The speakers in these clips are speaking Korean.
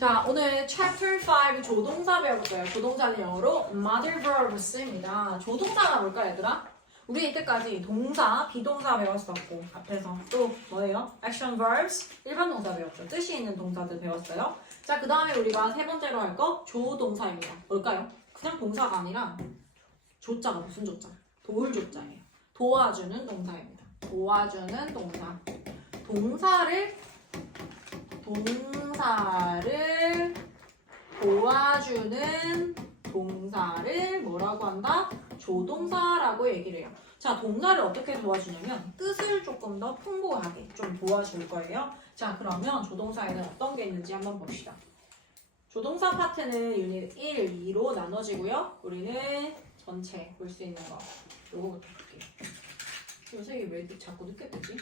자, 오늘 Chapter 5 조동사 배워볼 거예요. 조동사는 영어로 mother verbs입니다. 조동사가 뭘까, 얘들아? 우리 이때까지 동사, 비동사 배웠었고 앞에서 또 뭐예요? action verbs, 일반 동사 배웠죠. 뜻이 있는 동사들 배웠어요. 자, 그 다음에 우리가 세 번째로 할 거 조동사입니다. 뭘까요? 그냥 동사가 아니라 조자가 무슨 조자? 도울 조자예요. 도와주는 동사입니다. 도와주는 동사. 동사를 도와주는 동사를 뭐라고 한다? 조동사라고 얘기를 해요. 자, 동사를 어떻게 도와주냐면 뜻을 조금 더 풍부하게 좀 도와줄 거예요. 자, 그러면 조동사에는 어떤 게 있는지 한번 봅시다. 조동사 파트는 유닛 1, 2로 나눠지고요. 우리는 전체 볼 수 있는 거 요거부터 볼게요. 요새 이게 왜 자꾸 늦게 뜨지?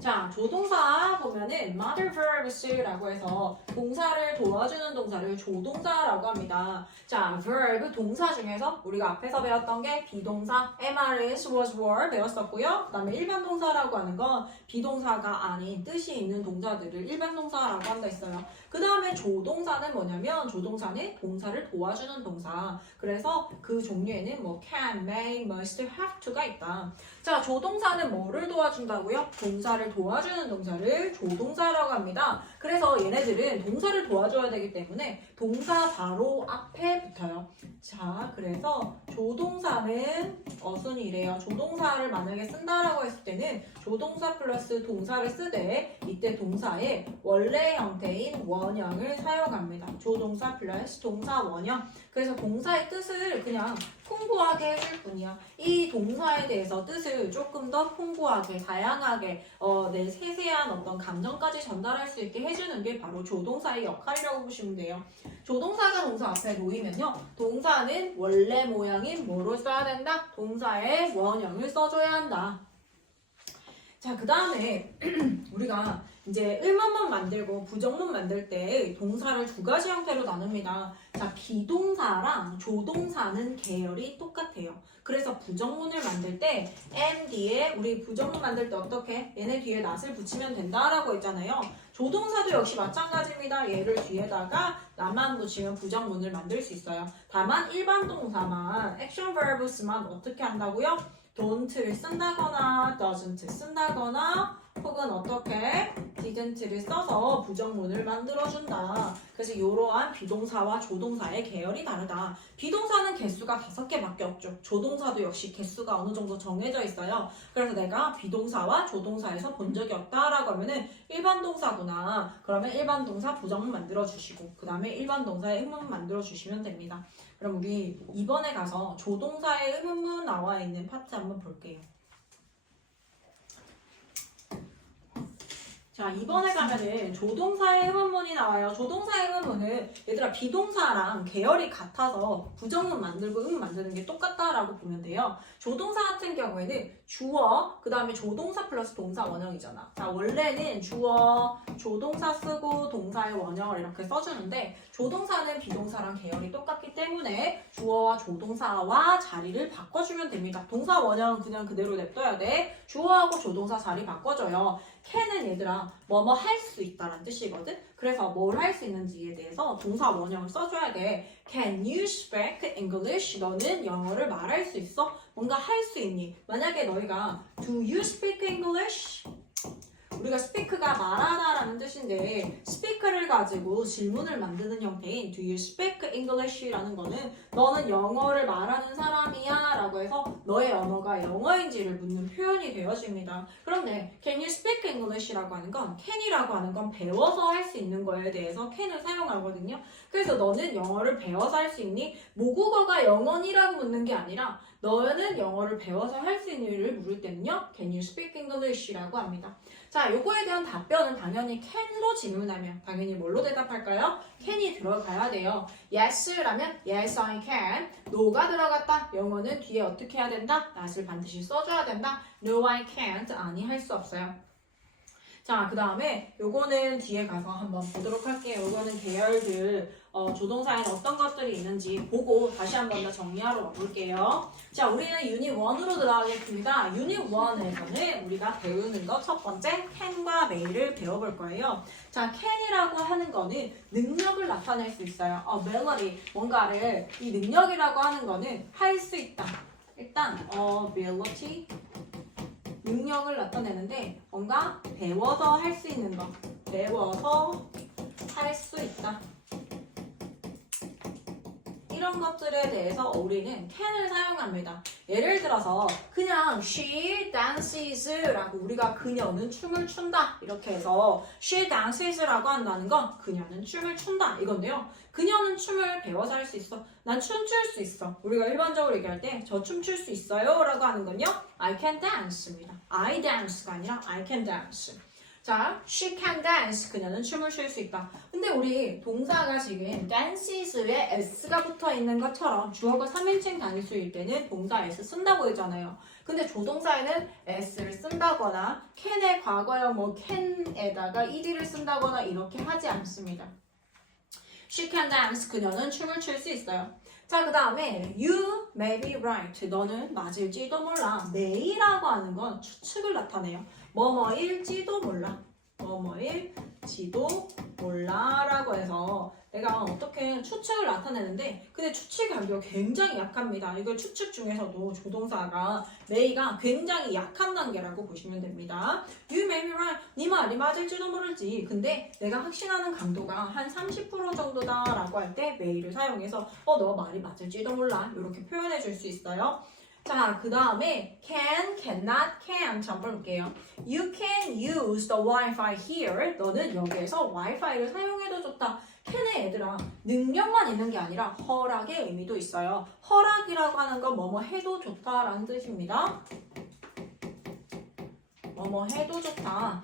자, 조동사 보면은 mother verbs라고 해서 동사를 도와주는 동사를 조동사라고 합니다. 자, verb 동사 중에서 우리가 앞에서 배웠던 게 비동사 am, is, was, were 배웠었고요. 그 다음에 일반 동사라고 하는 건 비동사가 아닌 뜻이 있는 동사들을 일반 동사라고 한다 했어요. 그 다음에 조동사는 뭐냐면 조동사는 동사를 도와주는 동사. 그래서 그 종류에는 뭐 can, may, must, have to가 있다. 자, 조동사는 뭐를 도와준다고요? 동사를 도와주는 동사를 조동사라고 합니다. 그래서 얘네들은 동사를 도와줘야 되기 때문에 동사 바로 앞에 붙어요. 자, 그래서 조동사는 어순이래요. 조동사를 만약에 쓴다라고 했을 때는 조동사 플러스 동사를 쓰되 이때 동사의 원래 형태인 원형을 사용합니다. 조동사 플러스 동사 원형. 그래서 동사의 뜻을 그냥 풍부하게 해줄 뿐이야. 이 동사에 대해서 뜻을 조금 더 풍부하게, 다양하게, 내 세세한 어떤 감정까지 전달할 수 있게 해주는 게 바로 조동사의 역할이라고 보시면 돼요. 조동사가 동사 앞에 놓이면요. 동사는 원래 모양인 뭐로 써야 된다? 동사의 원형을 써줘야 한다. 자, 그 다음에 우리가 이제 의문문 만들고 부정문 만들 때 동사를 두 가지 형태로 나눕니다. 자, 비동사랑 조동사는 계열이 똑같아요. 그래서 부정문을 만들 때 am 뒤에 우리 부정문 만들 때 어떻게? 얘네 뒤에 not을 붙이면 된다라고 했잖아요. 조동사도 역시 마찬가지입니다. 얘를 뒤에다가 not만 붙이면 부정문을 만들 수 있어요. 다만 일반 동사만 action verbs만 어떻게 한다고요? don't를 쓴다거나 doesn't 쓴다거나 혹은 어떻게 didn't를 써서 부정문을 만들어준다. 그래서 이러한 비동사와 조동사의 계열이 다르다. 비동사는 개수가 5개밖에 없죠. 조동사도 역시 개수가 어느 정도 정해져 있어요. 그래서 내가 비동사와 조동사에서 본 적이 없다라고 하면은 일반 동사구나. 그러면 일반 동사 부정문 만들어주시고 그 다음에 일반 동사의 의문문 만들어주시면 됩니다. 그럼 우리 이번에 가서 조동사의 의문문 나와 있는 파트 한번 볼게요. 자, 이번에 가면은 조동사의 의문문이 나와요. 조동사의 의문문은 얘들아 비동사랑 계열이 같아서 부정문 만들고 의문 만드는 게 똑같다라고 보면 돼요. 조동사 같은 경우에는 주어, 그 다음에 조동사 플러스 동사 원형이잖아. 자, 원래는 주어, 조동사 쓰고 동사의 원형을 이렇게 써주는데 조동사는 비동사랑 계열이 똑같기 때문에 주어와 조동사와 자리를 바꿔주면 됩니다. 동사 원형은 그냥 그대로 냅둬야 돼. 주어하고 조동사 자리 바꿔줘요. can은 얘들아 뭐뭐 할 수 있다라는 뜻이거든. 그래서 뭘 할 수 있는지에 대해서 동사 원형을 써줘야 돼. Can you speak English? 너는 영어를 말할 수 있어? 뭔가 할 수 있니? 만약에 너희가 Do you speak English? 우리가 speak가 말하다라는 뜻인데 speak를 가지고 질문을 만드는 형태인 Do you speak English라는 거는 너는 영어를 말하는 사람이야 라고 해서 너의 언어가 영어인지를 묻는 표현이 되어집니다. 그런데 Can you speak English라고 하는 건 can이라고 하는 건 배워서 할 수 있는 거에 대해서 can을 사용하거든요. 그래서 너는 영어를 배워서 할 수 있니? 모국어가 영어니라고 묻는 게 아니라 너는 영어를 배워서 할 수 있는 일을 물을 때는요 Can you speak English라고 합니다. 자, 요거에 대한 답변은 당연히 can으로 질문하면 당연히 뭘로 대답할까요? can이 들어가야 돼요. yes라면 yes I can. no가 들어갔다. 영어는 뒤에 어떻게 해야 된다? not을 반드시 써줘야 된다. no I can't. 아니 할 수 없어요. 자, 그 다음에 요거는 뒤에 가서 한번 보도록 할게요. 요거는 계열들 조동사에는 어떤 것들이 있는지 보고 다시 한번 더 정리하러 가볼게요. 자, 우리는 유닛 1으로 들어가겠습니다. 유닛 1에서는 우리가 배우는 것 첫 번째 can과 may를 배워볼 거예요. 자, can이라고 하는 거는 능력을 나타낼 수 있어요. ability, 뭔가를 이 능력이라고 하는 거는 할 수 있다. 일단 ability 능력을 나타내는데 뭔가 배워서 할 수 있는 거, 배워서 할 수 있다. 이런 것들에 대해서 우리는 can을 사용합니다. 예를 들어서 그냥 she dances 라고 우리가 그녀는 춤을 춘다 이렇게 해서 she dances 라고 한다는 건 그녀는 춤을 춘다 이건데요. 그녀는 춤을 배워서 할 수 있어. 난 춤출 수 있어. 우리가 일반적으로 얘기할 때 저 춤출 수 있어요 라고 하는 건요. I can dance입니다. I dance가 아니라 I can dance. 자, she can dance. 그녀는 춤을 출 수 있다. 근데 우리 동사가 지금 dances에 s가 붙어 있는 것처럼 주어가 3인칭 단수일 때는 동사 s 쓴다고 했잖아요. 근데 조동사에는 s를 쓴다거나 can의 과거형 can에다가 ed를 쓴다거나 이렇게 하지 않습니다. She can dance. 그녀는 춤을 출 수 있어요. 자, 그 다음에 you may be right. 너는 맞을지도 몰라. may라고 하는 건 추측을 나타내요. 뭐뭐일지도 몰라. 뭐뭐일지도 몰라 라고 해서 내가 어떻게 추측을 나타내는데 근데 추측하기가 굉장히 약합니다. 이걸 추측 중에서도 조동사가 may가 굉장히 약한 단계라고 보시면 됩니다. You may be right. 네 말이 맞을지도 모르지. 근데 내가 확신하는 강도가 한 30% 정도다 라고 할 때 may를 사용해서 너 말이 맞을지도 몰라. 이렇게 표현해 줄 수 있어요. 자, 그 다음에 can, cannot, can 한번 볼게요. You can use the Wi-Fi here. 너는 여기에서 Wi-Fi를 사용해도 좋다. can의 얘들아, 능력만 있는 게 아니라 허락의 의미도 있어요. 허락이라고 하는 건 뭐뭐 해도 좋다라는 뜻입니다. 뭐뭐 해도 좋다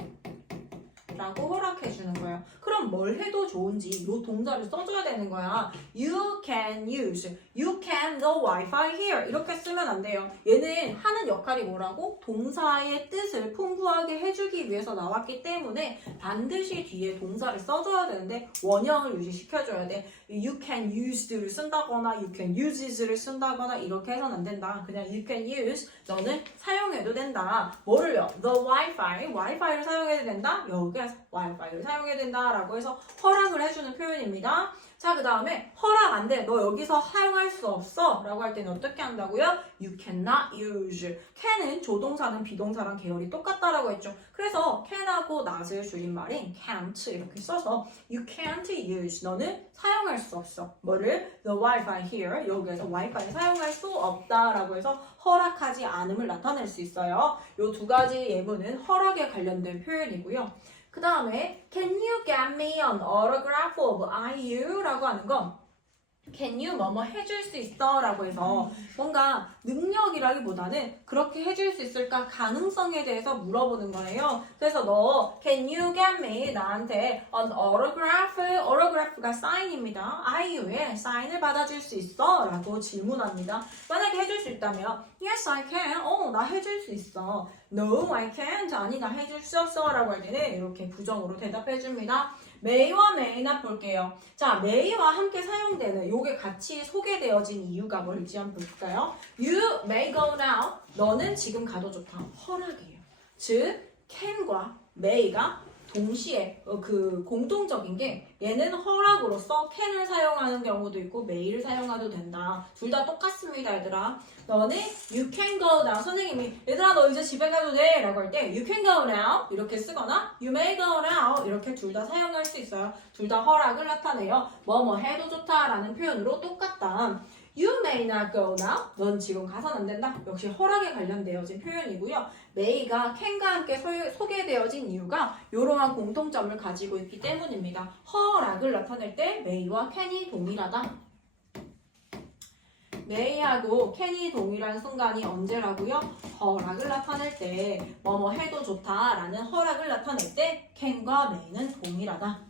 라고 허락해 주는 거예요. 그럼 뭘 해도 좋은지 이 동사를 써줘야 되는 거야. You can use, you can the Wi-Fi here 이렇게 쓰면 안 돼요. 얘는 하는 역할이 뭐라고? 동사의 뜻을 풍부하게 해주기 위해서 나왔기 때문에 반드시 뒤에 동사를 써줘야 되는데 원형을 유지시켜줘야 돼. You can use를 쓴다거나 you can uses를 쓴다거나 이렇게 해서는 안 된다. 그냥 you can use, 너는 사용해도 된다. 뭐를요? The Wi-Fi, Wi-Fi를 사용해도 된다? 여기에 Wi-Fi를 사용해야 된다라고 해서 허락을 해주는 표현입니다. 자, 그 다음에 허락 안 돼. 너 여기서 사용할 수 없어. 라고 할 때는 어떻게 한다고요? You cannot use. can은 조동사는 비동사랑 계열이 똑같다라고 했죠. 그래서 can하고 not을 줄임말인 can't 이렇게 써서 You can't use. 너는 사용할 수 없어. 뭐를? The Wi-Fi here. 여기에서 Wi-Fi를 사용할 수 없다라고 해서 허락하지 않음을 나타낼 수 있어요. 이 두 가지 예문은 허락에 관련된 표현이고요. 그 다음에 Can you get me an autograph of IU? 라고 하는 건 Can you 뭐뭐 해줄 수 있어? 라고 해서 뭔가 능력이라기보다는 그렇게 해줄 수 있을까? 가능성에 대해서 물어보는 거예요. 그래서 너 Can you get me? 나한테 an autograph? autograph가 사인입니다. IU에 사인을 받아줄 수 있어? 라고 질문합니다. 만약에 해줄 수 있다면 Yes, I can. 나 해줄 수 있어. No, I can't. 아니, 나 해줄 수 없어. 라고 할 때는 이렇게 부정으로 대답해줍니다. may와 may not 볼게요. 자, may와 함께 사용되는 요게 같이 소개되어진 이유가 뭘지 한번 볼까요? You may go now. 너는 지금 가도 좋다. 허락이에요. 즉, can과 may가 동시에 그 공통적인 게 얘는 허락으로서 can을 사용하는 경우도 있고 may를 사용해도 된다. 둘 다 똑같습니다, 얘들아. 너는 you can go now. 선생님이 얘들아 너 이제 집에 가도 돼 라고 할 때 you can go now 이렇게 쓰거나 you may go now 이렇게 둘 다 사용할 수 있어요. 둘 다 허락을 나타내요. 뭐뭐 해도 좋다라는 표현으로 똑같다. You may not go now. 넌 지금 가서는 안 된다. 역시 허락에 관련되어진 표현이고요. may가 can과 함께 소개되어진 이유가 이러한 공통점을 가지고 있기 때문입니다. 허락을 나타낼 때 may와 can이 동일하다. may하고 can이 동일한 순간이 언제라고요? 허락을 나타낼 때 뭐뭐 해도 좋다라는 허락을 나타낼 때 can과 may는 동일하다.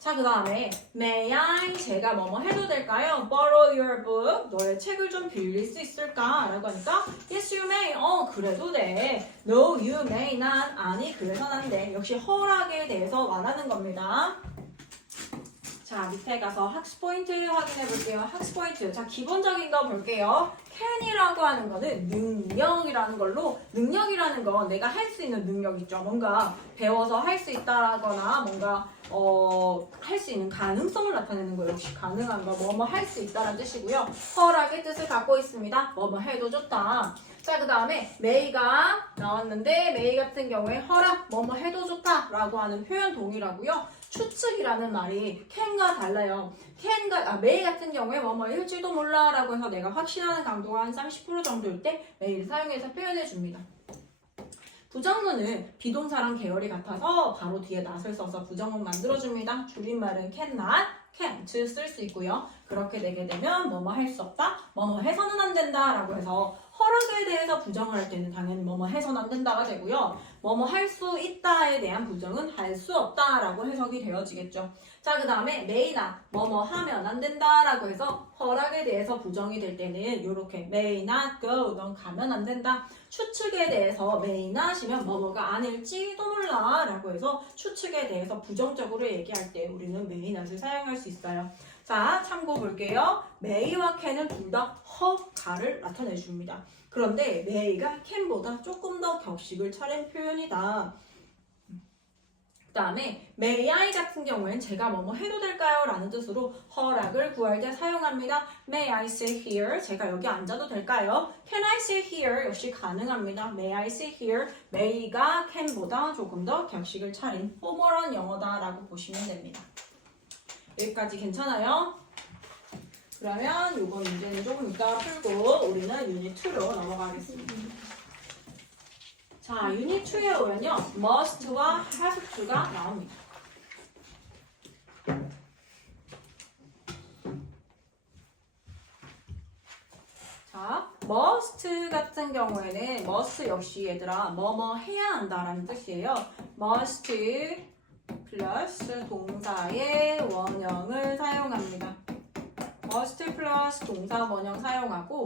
자, 그 다음에 May I 제가 뭐뭐 해도 될까요? Borrow your book 너의 책을 좀 빌릴 수 있을까? 라고 하니까 Yes you may 그래도 돼. No you may not 아니 그래서는 안 돼. 역시 허락에 대해서 말하는 겁니다. 자, 밑에 가서 학습 포인트 확인해 볼게요. 학습 포인트. 자, 기본적인 거 볼게요. can이라고 하는 거는 능력이라는 걸로, 능력이라는 건 내가 할 수 있는 능력 있죠. 뭔가 배워서 할 수 있다라거나 뭔가 할 수 있는 가능성을 나타내는 거. 역시 가능한 거, 뭐뭐 할 수 있다라는 뜻이고요. 허락의 뜻을 갖고 있습니다. 뭐뭐 해도 좋다. 자, 그 다음에 may가 나왔는데 may 같은 경우에 허락, 뭐뭐 해도 좋다라고 하는 표현 동일하고요. 추측이라는 말이 can과 달라요. may 같은 경우에 뭐뭐일지도 몰라라고 해서 내가 확신하는 강도가 한 30% 정도일 때 may를 사용해서 표현해 줍니다. 부정문은 비동사랑 계열이 같아서 바로 뒤에 not을 써서 부정문 만들어줍니다. 줄임말은 cannot, can't 쓸 수 있고요. 그렇게 되게 되면 뭐뭐 할 수 없다, 뭐뭐 해서는 안 된다 라고 해서 허락에 대해서 부정을 할 때는 당연히 뭐뭐 해서는 안 된다가 되고요. 뭐뭐 할 수 있다에 대한 부정은 할 수 없다라고 해석이 되어지겠죠. 자, 그 다음에 may not, 뭐뭐 하면 안 된다라고 해서 허락에 대해서 부정이 될 때는 이렇게 may not go, 넌 가면 안 된다. 추측에 대해서 may not이면 뭐뭐가 아닐지도 몰라 라고 해서 추측에 대해서 부정적으로 얘기할 때 우리는 may not을 사용할 수 있어요. 자, 참고 볼게요. may와 can은 둘 다 허가를 나타내 줍니다. 그런데 may가 can보다 조금 더 격식을 차린 표현이다. 그 다음에 may I 같은 경우엔 제가 뭐뭐 해도 될까요? 라는 뜻으로 허락을 구할 때 사용합니다. May I sit here? 제가 여기 앉아도 될까요? Can I sit here? 역시 가능합니다. May I sit here? may가 can보다 조금 더 격식을 차린 포멀한 영어다라고 보시면 됩니다. 여기까지 괜찮아요? 그러면 이거 문제는 조금 이따 풀고 우리는 유닛 2로 넘어가겠습니다. 자, 유닛 2에 오면요. must와 have to가 나옵니다. 자, must 같은 경우에는 must 역시 얘들아 뭐뭐 해야 한다라는 뜻이에요. must 플러스 동사의 원형을 사용합니다. must 플러스 동사 원형 사용하고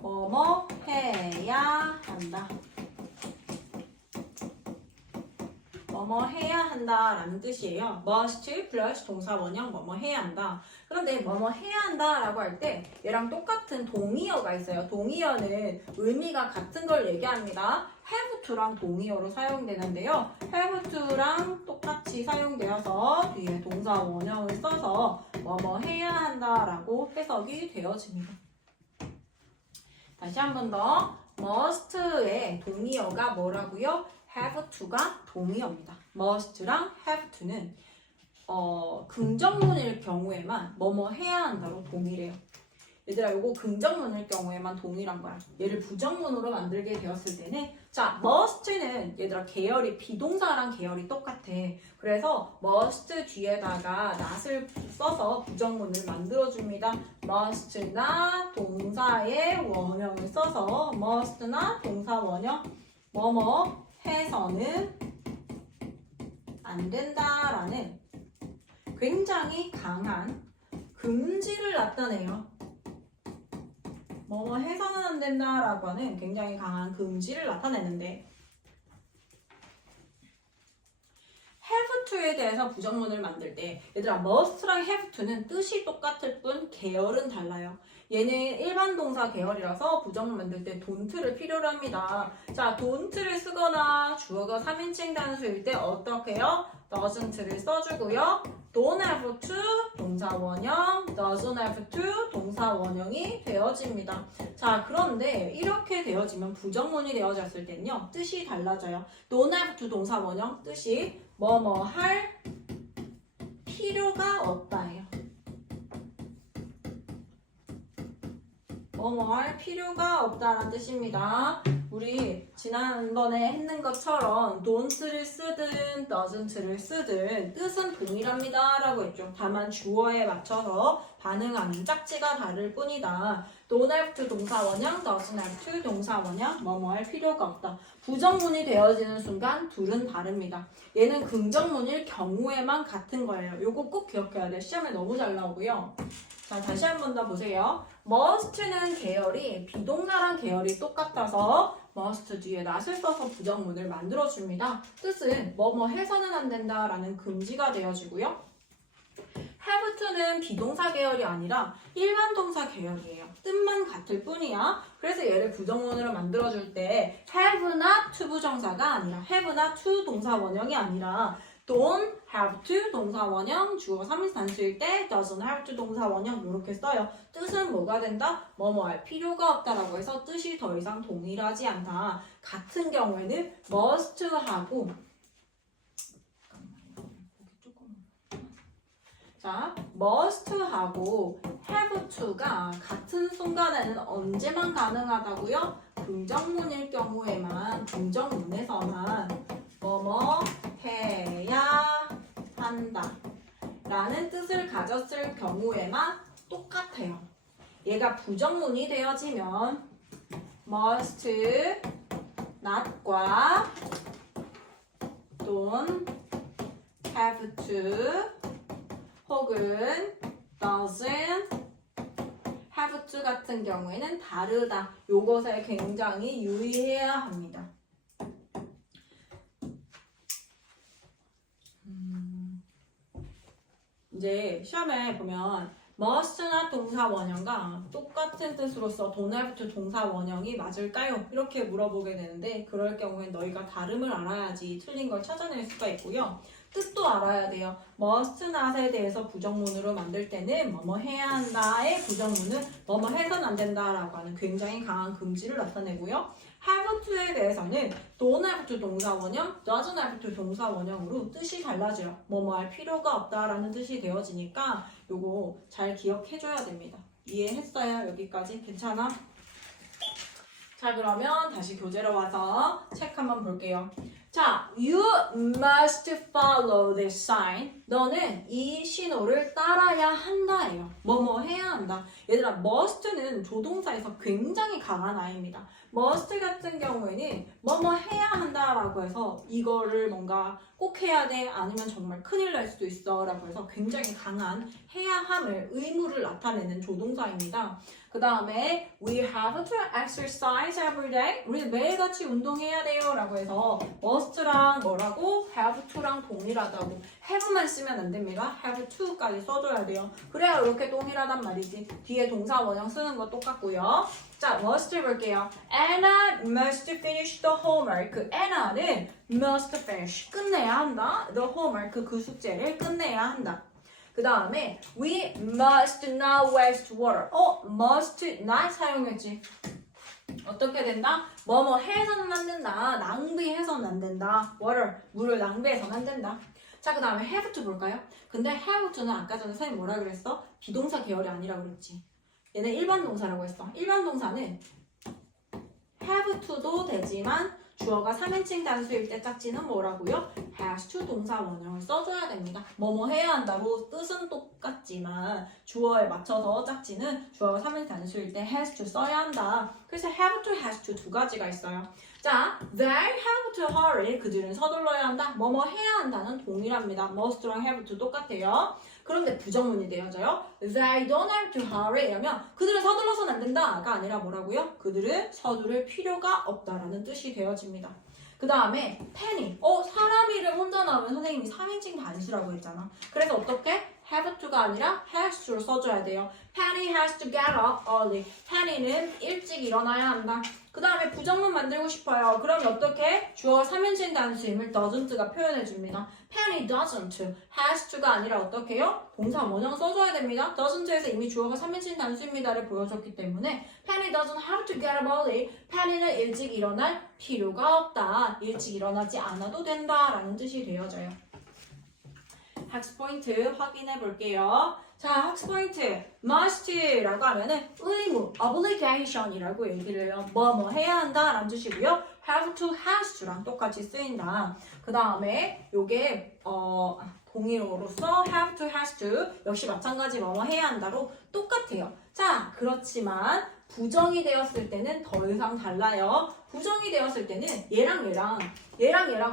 뭐뭐 해야 한다. 뭐뭐 해야 한다라는 뜻이에요. must 플러스 동사 원형 뭐뭐 해야 한다. 그런데 뭐뭐 해야 한다라고 할 때 얘랑 똑같은 동의어가 있어요. 동의어는 의미가 같은 걸 얘기합니다. have to랑 동의어로 사용되는데요. have to랑 똑같이 사용되어서 뒤에 동사 원형을 써서 뭐뭐 해야 한다라고 해석이 되어집니다. 다시 한 번 더. must의 동의어가 뭐라고요? have to가 동의어입니다. must랑 have to는 긍정문일 경우에만 뭐뭐 해야 한다로 동일해요. 얘들아, 요거 긍정문일 경우에만 동일한 거야. 얘를 부정문으로 만들게 되었을 때는 자, must는 얘들아 계열이 비동사랑 계열이 똑같아. 그래서 must 뒤에다가 not을 써서 부정문을 만들어줍니다. must나 동사의 원형을 써서 must나 동사 원형 뭐뭐 해서는 안 된다라는 굉장히 강한 금지를 나타내요. 뭐뭐 해서는 안 된다라고 하는 굉장히 강한 금지를 나타내는데 have to에 대해서 부정문을 만들 때 얘들아 must랑 have to는 뜻이 똑같을 뿐 계열은 달라요. 얘는 일반 동사 계열이라서 부정문 만들 때 don't를 필요로 합니다. 자, don't를 쓰거나 주어가 3인칭 단수일 때 어떻게 해요? doesn't를 써주고요. don't have to 동사 원형, doesn't have to 동사 원형이 되어집니다. 자, 그런데 이렇게 되어지면 부정문이 되어졌을 때는요. 뜻이 달라져요. don't have to 동사 원형 뜻이 뭐뭐 할 필요가 없다예요. 뭐뭐 할 필요가 없다라는 뜻입니다. 우리 지난번에 했는 것처럼 don't를 쓰든 doesn't를 쓰든 뜻은 동일합니다 라고 했죠. 다만 주어에 맞춰서 반응하는 짝지가 다를 뿐이다. don't have to 동사 원형, doesn't have to 동사 원형, 뭐뭐 할 필요가 없다. 부정문이 되어지는 순간 둘은 다릅니다. 얘는 긍정문일 경우에만 같은 거예요. 요거 꼭 기억해야 돼. 시험에 너무 잘 나오고요. 자, 다시 한 번 더 보세요. must는 계열이 비동사랑 계열이 똑같아서 must 뒤에 not을 써서 부정문을 만들어줍니다. 뜻은 뭐뭐 해서는 안 된다라는 금지가 되어지고요. have to는 비동사 계열이 아니라 일반 동사 계열이에요. 뜻만 같을 뿐이야. 그래서 얘를 부정문으로 만들어줄 때 have not to 부정사가 아니라 have not to 동사 원형이 아니라 don't have to 동사 원형, 주어 3인칭 단수일 때 doesn't have to 동사 원형 이렇게 써요. 뜻은 뭐가 된다? 뭐뭐 할 필요가 없다라고 해서 뜻이 더 이상 동일하지 않다. 같은 경우에는 must 하고 자, must 하고 have to가 같은 순간에는 언제만 가능하다고요? 긍정문일 경우에만, 긍정문에서만 뭐뭐 해야 한다 라는 뜻을 가졌을 경우에만 똑같아요. 얘가 부정문이 되어지면 must not과 don't have to 혹은 doesn't have to 같은 경우에는 다르다. 요것에 굉장히 유의해야 합니다. 이제 시험에 보면 must나 동사 원형과 똑같은 뜻으로서 don't have to 동사 원형이 맞을까요? 이렇게 물어보게 되는데 그럴 경우엔 너희가 다름을 알아야지 틀린 걸 찾아낼 수가 있고요. 뜻도 알아야 돼요. must not에 대해서 부정문으로 만들 때는 뭐뭐 해야 한다의 부정문은 뭐뭐 해서는 안 된다라고 하는 굉장히 강한 금지를 나타내고요. have to에 대해서는 don't have to 동사 원형, doesn't have to 동사 원형으로 뜻이 달라져요. 뭐뭐 할 필요가 없다라는 뜻이 되어지니까 요거 잘 기억해줘야 됩니다. 이해했어요? 여기까지? 괜찮아? 자, 그러면 다시 교재로 와서 책 한번 볼게요. 자, you must follow this sign. 너는 이 신호를 따라야 한다예요. 뭐뭐 해야 한다. 얘들아, must는 조동사에서 굉장히 강한 아이입니다. must 같은 경우에는 뭐뭐 해야 한다라고 해서 이거를 뭔가 꼭 해야 돼 아니면 정말 큰일 날 수도 있어 라고 해서 굉장히 강한 해야 함을 의무를 나타내는 조동사입니다. 그 다음에 we have to exercise every day. 우리 매일같이 운동해야 돼요 라고 해서 must랑 뭐라고? have to랑 동일하다고. have만 쓰면 안 됩니다. have to까지 써줘야 돼요. 그래야 이렇게 동일하단 말이지. 뒤에 동사 원형 쓰는 거 똑같고요. 자, must 볼게요. Anna must finish the homework. Anna는 must finish. 끝내야 한다. The homework. 그 숙제를 끝내야 한다. 그 다음에 we must not waste water. must not 사용했지. 어떻게 된다? 뭐뭐 해서는 안 된다. 낭비해서는 안 된다. water. 물을 낭비해서는 안 된다. 자, 그 다음에 have to 볼까요? 근데 have to는 아까 전에 선생님 뭐라 그랬어? 비동사 계열이 아니라고 그랬지. 얘는 일반 동사라고 했어. 일반 동사는 have to도 되지만 주어가 3인칭 단수일 때 짝지는 뭐라고요? has to 동사 원형을 써줘야 됩니다. 뭐뭐 해야 한다고 뜻은 똑같지만 주어에 맞춰서 짝지는 주어가 3인칭 단수일 때 has to 써야 한다. 그래서 have to, has to 두 가지가 있어요. 자, they have to hurry. 그들은 서둘러야 한다. 뭐뭐 해야 한다는 동일합니다. must랑 have to 똑같아요. 그런데 부정문이 되어져요. They don't have to hurry 이러면 그들은 서둘러서는 안 된다가 아니라 뭐라고요? 그들은 서두를 필요가 없다라는 뜻이 되어집니다. 그 다음에 penny. 사람 이름 혼자 나오면 선생님이 3인칭 단수라고 했잖아. 그래서 어떻게? have to가 아니라 has to를 써줘야 돼요. Penny has to get up early. Penny는 일찍 일어나야 한다. 그 다음에 부정문 만들고 싶어요. 그럼 어떻게? 주어 3인칭 단수임을 doesn't가 표현해줍니다. Penny doesn't. has to가 아니라 어떻게 해요? 동사 원형 써줘야 됩니다. doesn't에서 이미 주어가 3인칭 단수입니다를 보여줬기 때문에 Penny doesn't have to get up early. Penny는 일찍 일어날 필요가 없다. 일찍 일어나지 않아도 된다 라는 뜻이 되어져요. 학습 포인트 확인해 볼게요. 자, 학습 포인트. must라고 하면은 의무, obligation이라고 얘기를 해요. 뭐 해야 한다 라는 뜻이고요. have to, has to랑 똑같이 쓰인다. 그 다음에 요게 동의어로서 have to, has to 역시 마찬가지 뭐 해야 한다로 똑같아요. 자, 그렇지만 부정이 되었을 때는 더 이상 달라요. 부정이 되었을 때는 얘랑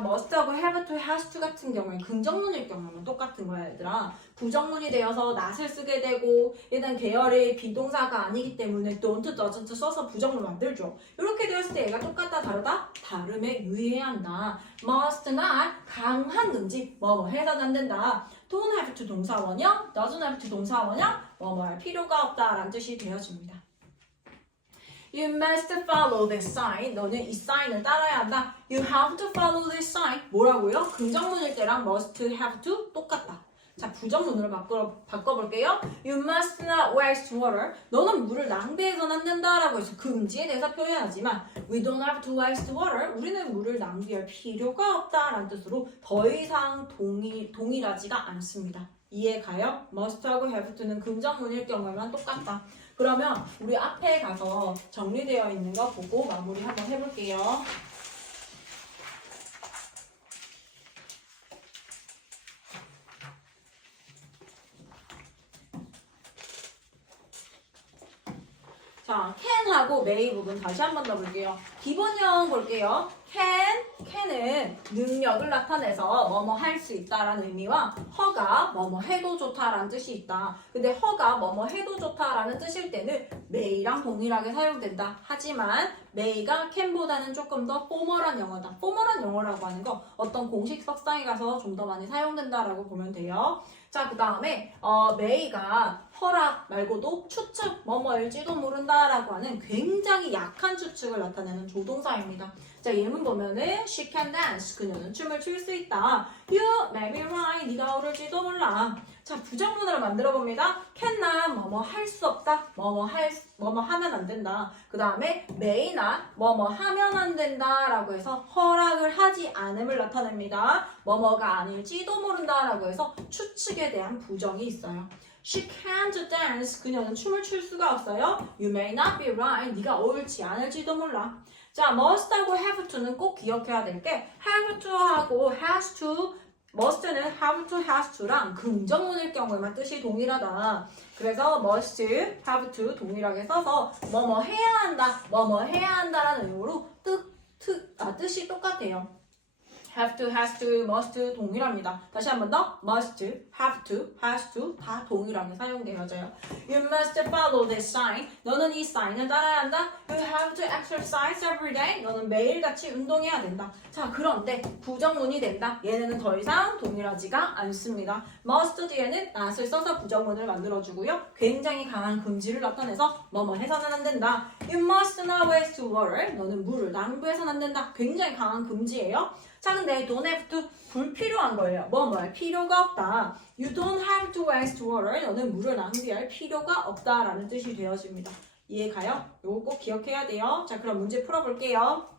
must하고 have to, has to 같은 경우에 긍정문일 경우는 똑같은 거야, 얘들아. 부정문이 되어서 not을 쓰게 되고 얘는 계열의 비동사가 아니기 때문에 don't, doesn't 써서 부정문 만들죠. 이렇게 되었을 때 얘가 똑같다, 다르다? 다름에 유의해야 한다. must not 강한 금지, 뭐 해서는 안 된다. don't have to 동사원형, doesn't have to 동사원형, 뭐 할 필요가 없다라는 뜻이 되어집니다. You must follow this sign. 너는 이 사인을 따라야 한다. You have to follow this sign. 뭐라고요? 긍정문일 때랑 must, have to 똑같다. 자, 부정문으로 바꿔볼게요. You must not waste water. 너는 물을 낭비해서는 안 된다라고 해서 금지에 대해서 표현하지만 We don't have to waste water. 우리는 물을 낭비할 필요가 없다라는 뜻으로 더 이상 동일하지가 않습니다. 이해가요? must하고 have to는 긍정문일 경우에만 똑같다. 그러면 우리 앞에 가서 정리되어 있는 거 보고 마무리 한번 해볼게요. 자, can하고 may 부분 다시 한 번 더 볼게요. 기본형 볼게요. can은 능력을 나타내서 뭐뭐 할 수 있다라는 의미와 허가 뭐뭐 해도 좋다라는 뜻이 있다. 근데 허가 뭐뭐 해도 좋다라는 뜻일 때는 may랑 동일하게 사용된다. 하지만 may가 can보다는 조금 더 포멀한 영어다. 포멀한 영어라고 하는 거 어떤 공식 석상에 가서 좀 더 많이 사용된다라고 보면 돼요. 자, 그 다음에 may가 허락 말고도 추측, 뭐뭐일지도 모른다라고 하는 굉장히 약한 추측을 나타내는 조동사입니다. 자, 예문 보면은 she can dance. 그녀는 춤을 출 수 있다. You may be right. 네가 오를지도 몰라. 자, 부정문으로 만들어 봅니다. can나 뭐뭐 할 수 없다. 뭐뭐 하면 안 된다. 그 다음에 may나 뭐뭐 하면 안 된다라고 해서 허락을 하지 않음을 나타냅니다. 뭐뭐가 아닐지도 모른다라고 해서 추측에 대한 부정이 있어요. She can't dance. 그녀는 춤을 출 수가 없어요. You may not be right. 네가 옳지 않을지도 몰라. 자, must하고 have to는 꼭 기억해야 될 게 have to하고 has to, must는 have to, has to랑 긍정문일 경우에만 뜻이 동일하다. 그래서 must, have to 동일하게 써서 뭐뭐 해야 한다, 뭐뭐 해야 한다라는 의미로 뜻이 똑같아요. have to, has to, must 동일합니다. 다시 한 번 더. must, have to, has to 다 동일하게 사용되어져요. You must follow this sign. 너는 이 사인을 따라야 한다. You have to exercise every day. 너는 매일같이 운동해야 된다. 자, 그런데 부정문이 된다. 얘네는 더 이상 동일하지가 않습니다. must 뒤에는 not을 써서 부정문을 만들어주고요. 굉장히 강한 금지를 나타내서 뭐뭐 해서는 안 된다. You must not waste water. 너는 물을 낭비해서는 안 된다. 굉장히 강한 금지예요. 자, 근데 don't have to 불필요한 거예요. 뭐뭐 할 필요가 없다. You don't have to waste water. 너는 물을 낭비할 필요가 없다라는 뜻이 되어집니다. 이해가요? 요거 꼭 기억해야 돼요. 자, 그럼 문제 풀어볼게요.